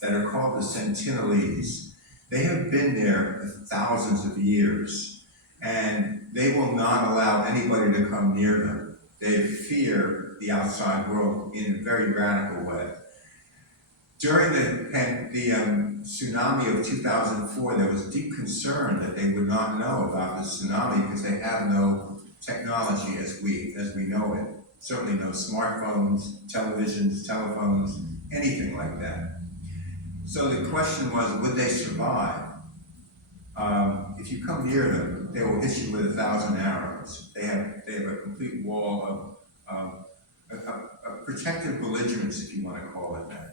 that are called the Sentinelese. They have been there for thousands of years, and they will not allow anybody to come near them. They fear the outside world in a very radical way. During the tsunami of 2004, there was deep concern that they would not know about the tsunami because they have no technology as we know it. Certainly no smartphones, televisions, telephones, anything like that. So the question was, would they survive? If you come near them, they will hit you with 1,000 arrows. They have a complete wall of protective belligerence, if you want to call it that.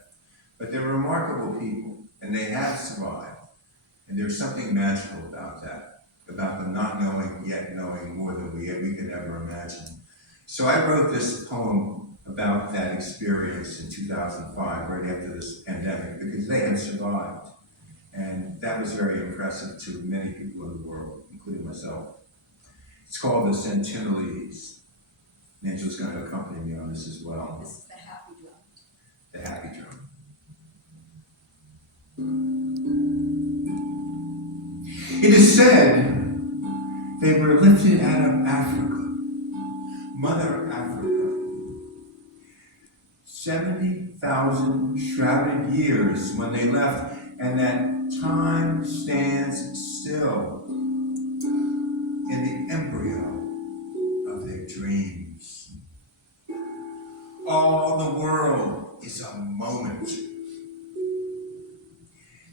But they're remarkable people, and they have survived. And there's something magical about that, about them not knowing yet knowing more than we could ever imagine. So I wrote this poem about that experience in 2005, right after this pandemic, because they had survived. And that was very impressive to many people in the world, including myself. It's called the Sentinelese. Angela's going to accompany me on this as well. This is the happy drum. The happy drum. It is said they were lifted out of Africa, Mother Africa. 70,000 shrouded years when they left, and that time stands still in the embryo of their dreams. All the world is a moment.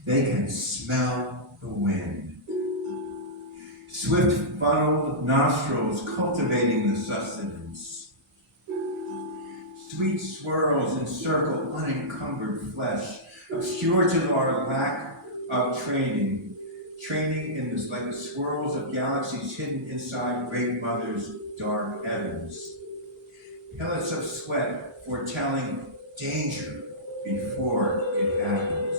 They can smell the wind. Swift funneled nostrils cultivating the sustenance. Sweet swirls encircle unencumbered flesh, obscure to our lack of training in this like the swirls of galaxies hidden inside Great Mother's dark heavens. Pellets of sweat foretelling danger before it happens.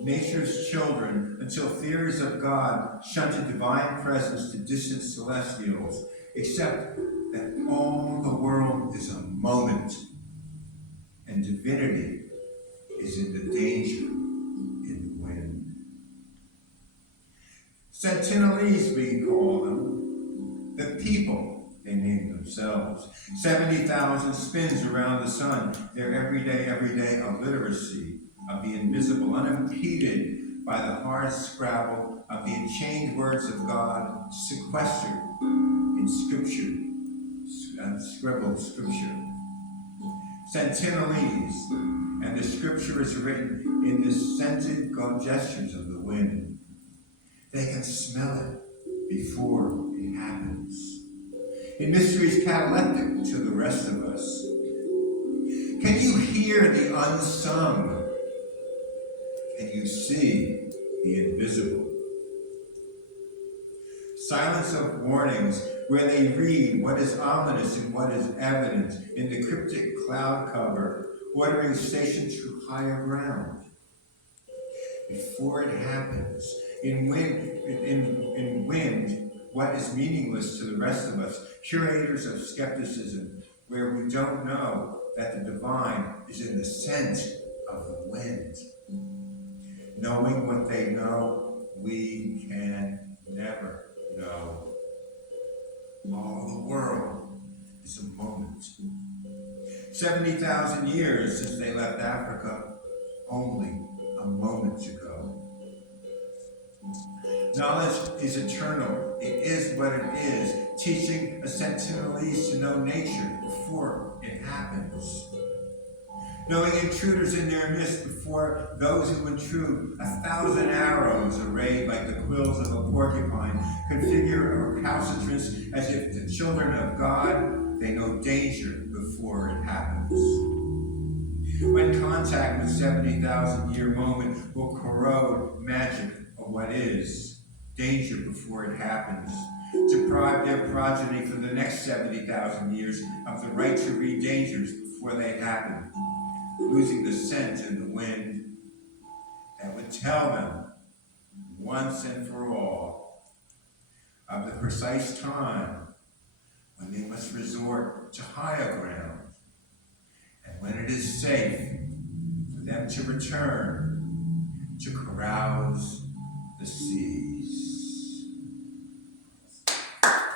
Nature's children, until theories of God shunted divine presence to distant celestials, except that all the world is a moment, and divinity is in the danger in the wind. Sentinelese, we call them, the people they name themselves. 70,000 spins around the sun, their everyday of literacy, of the invisible, unimpeded by the hard scrabble of the enchained words of God, sequestered in scripture, scribbled scripture. Sentinelese, and the scripture is written in the scented gestures of the wind. They can smell it before it happens. In mysteries cataleptic to the rest of us. Can you hear the unsung? Can you see the invisible? Silence of warnings, where they read what is ominous and what is evident in the cryptic cloud cover, ordering station to higher ground. Before it happens, in wind, what is meaningless to the rest of us, curators of skepticism, where we don't know that the divine is in the scent of the wind. Knowing what they know, we can never know. All the world is a moment. 70,000 years since they left Africa, only a moment ago. Knowledge is eternal. It is what it is, teaching a Sentinelese to know nature before it happens. Knowing intruders in their midst before those who intrude, 1,000 arrows arrayed like the quills of a porcupine configure a recalcitrance as if the children of God, they know danger before it happens. When contact with 70,000-year moment will corrode magic of what is, danger before it happens, deprive their progeny for the next 70,000 years of the right to read dangers before they happen, losing the scent in the wind that would tell them once and for all of the precise time when they must resort to higher ground and when it is safe and to return to carouse the seas.